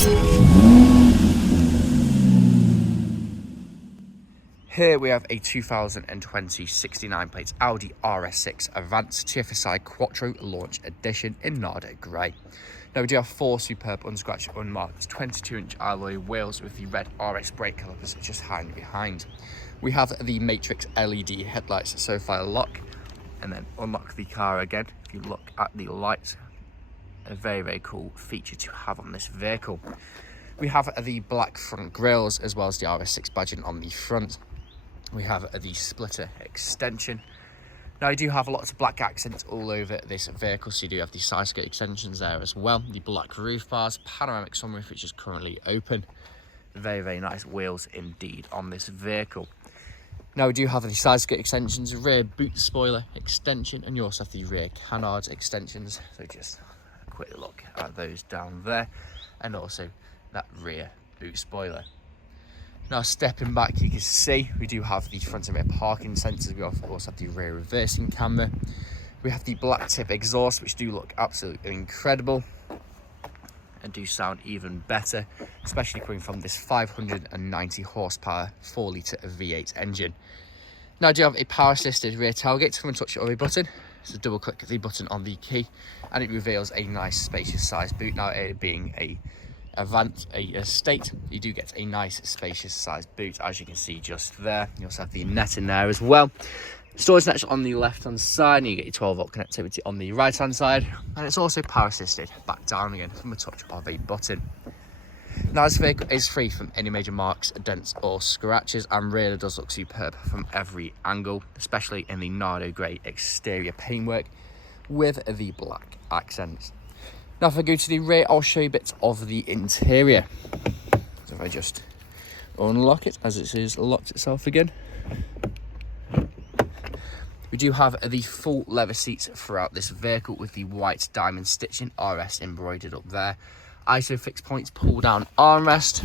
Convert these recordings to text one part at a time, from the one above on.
Here we have a 2020 69 plates Audi RS6 AVANT TFSI QUATTRO Launch Edition in Nardo Grey. Now we do have 4 superb unscratched, unmarked 22-inch alloy wheels with the red RS brake calipers just hanging behind. We have the Matrix LED headlights, so if I lock and then unlock the car again, if you look at the lights, a very cool feature to have on this vehicle. We have the black front grills as well as the RS6 badging on the front. We have the splitter extension. Now you do have lots of black accents all over this vehicle, so you do have the side skirt extensions there as well. The black roof bars, panoramic sunroof which is currently open. Very nice wheels indeed on this vehicle. Now we do have the side skirt extensions, rear boot spoiler extension, and you also have the rear canards extensions. So just a quick look at those down there, and also that rear boot spoiler. Now stepping back, you can see we do have the front and rear parking sensors. We also have the rear reversing camera. We have the black tip exhaust, which do look absolutely incredible and do sound even better, especially coming from this 590 horsepower 4-litre V8 engine. Now I do have a power assisted rear tailgate. So I'm going to touch it on a button. So double click the button on the key and it reveals a nice spacious size boot. Now it being a AVANT, a estate, you do get a nice spacious sized boot, as you can see just there. You also have the net in there as well. Storage net on the left hand side, and you get your 12 volt connectivity on the right hand side, and it's also power assisted back down again from a touch of a button. Now this vehicle is free from any major marks, dents or scratches, and really does look superb from every angle, especially in the Nardo Grey exterior paintwork with the black accents. Now if I go to the rear, I'll show you bits of the interior. So if I just unlock it, as it is locked itself again. We do have the full leather seats throughout this vehicle with the white diamond stitching, RS embroidered up there. ISO fixed points pull down armrest,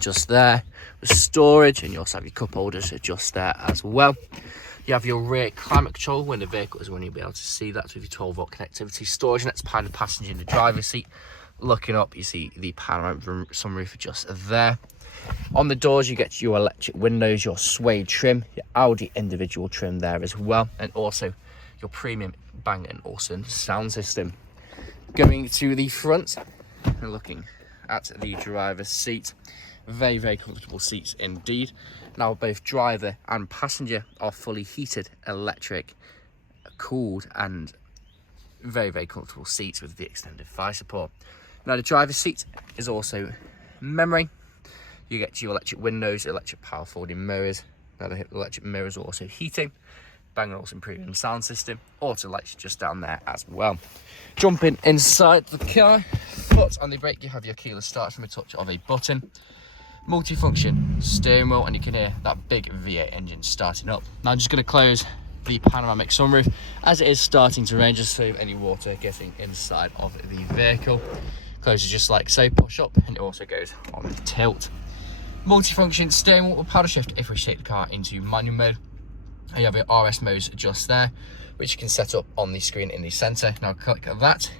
just there, with storage, and you also have your cup holders just there as well. You have your rear climate control when the vehicle is running, you'll be able to see that with your 12 volt connectivity. Storage nets behind the passenger in the driver's seat. Looking up, you see the panoramic sunroof just there. On the doors, you get your electric windows, your suede trim, your Audi individual trim there as well, and also your premium Bang & Olufsen sound system. Going to the front and looking at the driver's seat, very comfortable seats indeed. Now both driver and passenger are fully heated, electric, cooled, and very comfortable seats with the extended thigh support. Now the driver's seat is also memory. You get your electric windows, electric power folding mirrors. Now the electric mirrors are also heating. Bang & Olufsen premium sound system, auto lights just down there as well. Jumping inside the car, foot on the brake, you have your keyless start from a touch of a button. Multifunction steering wheel, and you can hear that big V8 engine starting up. Now I'm just going to close the panoramic sunroof as it is starting to rain, just so any water getting inside of the vehicle. Closes just like so, push up, and it also goes on the tilt. Multifunction steering wheel with paddle shift if we shake the car into manual mode. And you have your RS modes just there, which you can set up on the screen in the center. Now click that,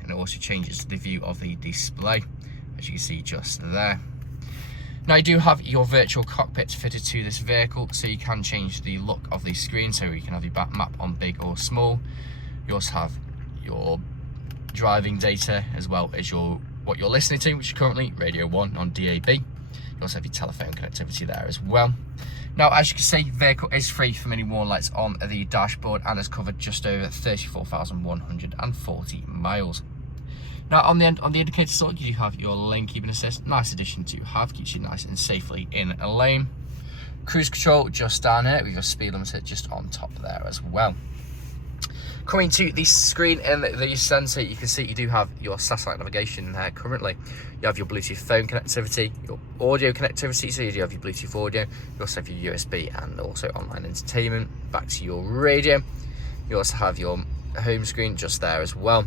and it also changes the view of the display, as you can see just there. Now you do have your virtual cockpit fitted to this vehicle, so you can change the look of the screen, so you can have your back map on big or small. You also have your driving data as well as what you're listening to, which is currently Radio 1 on DAB. You also have your telephone connectivity there as well. Now as you can see, the vehicle is free from any warning lights on the dashboard and has covered just over 34,140 miles. Now on the indicator side, you have your lane keeping assist, nice addition to have, keeps you nice and safely in a lane. Cruise control just down here with your speed limiter just on top there as well. Coming to the screen in the center, you can see you do have your satellite navigation there currently. You have your Bluetooth phone connectivity, your audio connectivity, so you do have your Bluetooth audio. You also have your USB and also online entertainment. Back to your radio. You also have your home screen just there as well,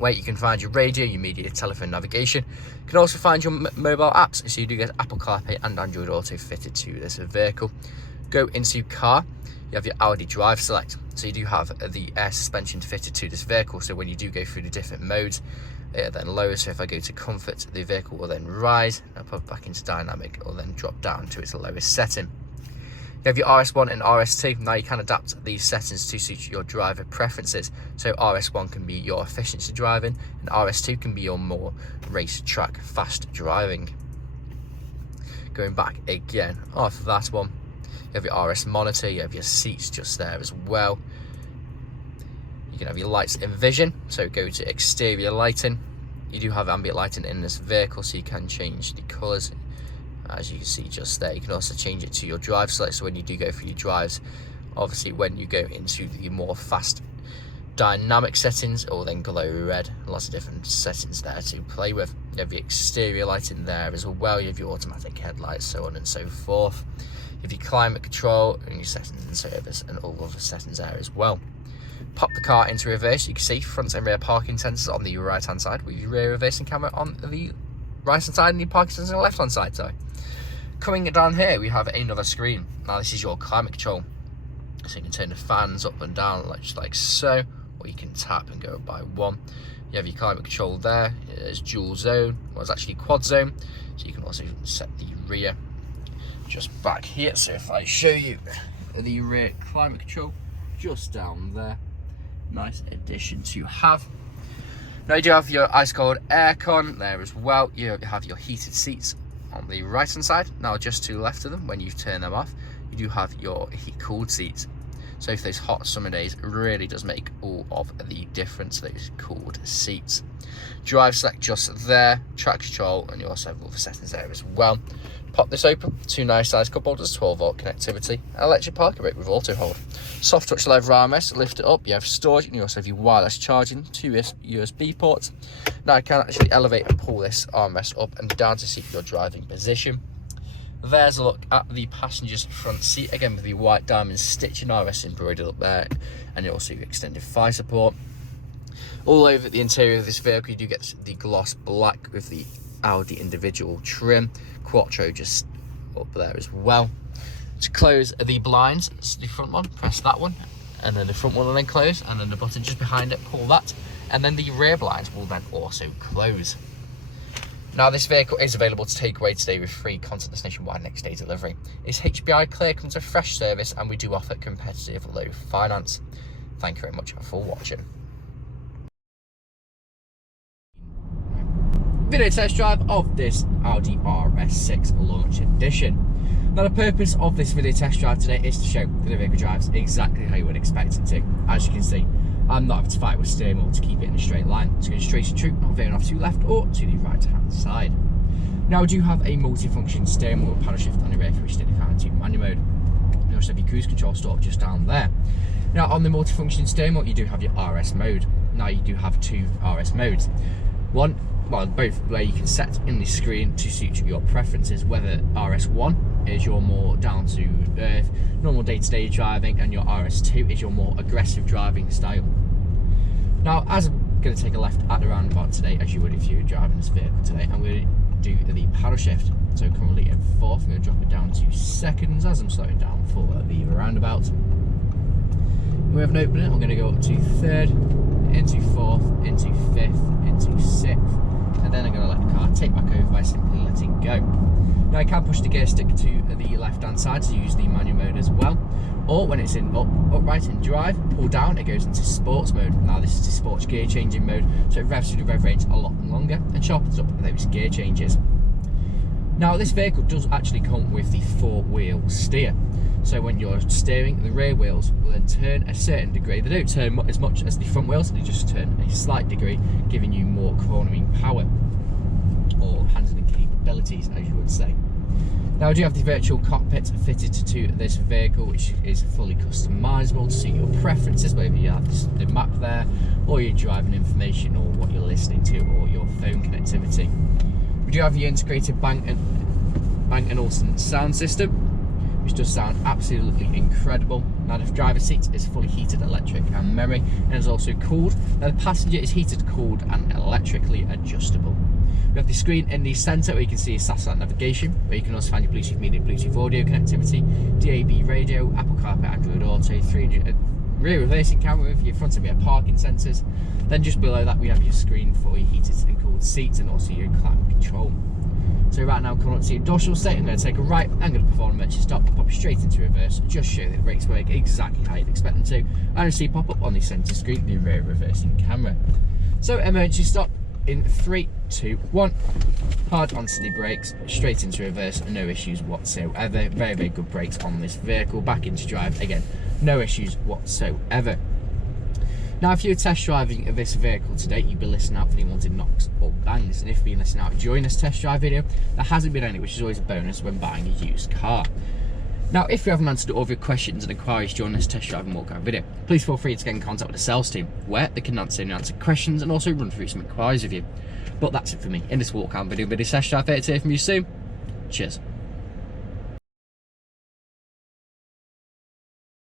where you can find your radio, your media, telephone navigation. You can also find your mobile apps, so you do get Apple CarPlay and Android Auto fitted to this vehicle. Go into car, you have your Audi Drive Select, so you do have the air suspension fitted to this vehicle, so when you do go through the different modes, it then lowers. So if I go to comfort, the vehicle will then rise. I'll put it back into dynamic, it will then drop down to its lowest setting. You have your RS1 and RS2. Now you can adapt these settings to suit your driver preferences. So RS1 can be your efficiency driving, and RS2 can be your more race track fast driving. Going back again off of that one, you have your RS monitor, you have your seats just there as well. You can have your lights in vision, so go to exterior lighting. You do have ambient lighting in this vehicle, so you can change the colours. As you can see just there, you can also change it to your drive select, so when you do go for your drives, obviously when you go into the more fast dynamic settings, it will then glow red. Lots of different settings there to play with. You have your exterior lighting there as well, you have your automatic headlights, so on and so forth. You have your climate control and your settings and service and all other settings there as well. Pop the car into reverse, you can see front and rear parking sensors on the right hand side with your rear reversing camera on the right hand side and your parking sensors on the left hand side. So coming down here, we have another screen. Now this is your climate control, so you can turn the fans up and down just like so, or you can tap and go by one. You have your climate control there. It's dual zone, well it's actually quad zone, so you can also set the rear just back here. So if I show you the rear climate control just down there, nice addition to have. Now you do have your ice cold aircon there as well. You have your heated seats on the right hand side. Now just to the left of them, when you turn them off, you do have your heat cooled seats. So if those hot summer days, it really does make all of the difference, those cooled seats. Drive select just there, track control, and you also have other settings there as well. Pop this open, two nice sized cup holders, 12 volt connectivity, electric parking brake with auto hold. Soft touch leather armrest, lift it up, you have storage, and you also have your wireless charging, two USB ports. Now I can actually elevate and pull this armrest up and down to suit your driving position. There's a look at the passenger's front seat, again with the white diamond stitching RS embroidered up there, and also extended thigh support. All over the interior of this vehicle, you do get the gloss black with the Audi individual trim. Quattro just up there as well. To close the blinds, it's the front one, press that one, and then the front one will then close, and then the button just behind it, pull that, and then the rear blinds will then also close. Now this vehicle is available to take away today with free contactless nationwide next day delivery. It's HBI clear, comes with fresh service, and we do offer competitive low finance. Thank you very much for watching. Video test drive of this Audi RS6 launch edition. Now the purpose of this video test drive today is to show that the vehicle drives exactly how you would expect it to. As you can see, I'm not having to fight with steering wheel to keep it in a straight line. It's going straight and true, not veering off to the left or to the right hand side. Now we do have a multifunction steering wheel with paddle shift on the rear for your steady power into manual mode. You also have your cruise control stored just down there. Now on the multifunction steering wheel, you do have your RS mode. Now you do have two RS modes. One, well both, where you can set in the screen to suit your preferences, whether RS1 is your more down to earth, normal day-to-day driving, and your RS2 is your more aggressive driving style. Now, as I'm going to take a left at the roundabout today, as you would if you were driving this vehicle today, I'm going to do the paddle shift. So currently in fourth, I'm going to drop it down to seconds as I'm slowing down for the roundabout. We have an opening, I'm going to go up to third, into fourth, into fifth, into sixth, and then I'm going to let the car take back over by simply letting go. Now I can push the gear stick to the left hand side to use the manual mode as well, or when it's in upright in drive, pull down, it goes into sports mode. Now this is the sports gear changing mode, so it revs through the rev range a lot longer and sharpens up those gear changes. Now this vehicle does actually come with the 4-wheel steer. So when you're steering, the rear wheels will then turn a certain degree. They don't turn as much as the front wheels, they just turn a slight degree, giving you more cornering power, or handling capabilities, as you would say. Now I do have the virtual cockpit fitted to this vehicle, which is fully customizable to suit your preferences, whether you have the map there, or your driving information, or what you're listening to, or your phone connectivity. We do have your integrated Bang & Olufsen sound system, which does sound absolutely incredible. Now the driver's seat is fully heated, electric and memory, and is also cooled. Now the passenger is heated, cooled and electrically adjustable. We have the screen in the centre where you can see your satellite navigation, where you can also find your Bluetooth media, Bluetooth audio connectivity, DAB radio, Apple CarPlay, Android Auto, rear reversing camera with your front and rear parking sensors. Then just below that we have your screen for your heated and cooled seats and also your climate control. So right now, coming up to your dorsal state, I'm going to take a right, I'm going to perform an emergency stop, pop straight into reverse, just show that the brakes work exactly how you'd expect them to, and you'll see pop up on the centre screen the rear reversing camera. So emergency stop in 3, 2, 1, hard onto the brakes, straight into reverse, no issues whatsoever. Very, very good brakes on this vehicle. Back into drive, again, no issues whatsoever. Now, if you're test driving this vehicle today, you'd be listening out for the wanted knocks or bangs. And if you've been listening out during this test drive video, there hasn't been any, which is always a bonus when buying a used car. Now, if you haven't answered all of your questions and inquiries during this test drive and walk around video, please feel free to get in contact with the sales team, where they can answer questions and also run through some inquiries with you. But that's it for me in this walk around video. Test drive, here to hear from you soon. Cheers.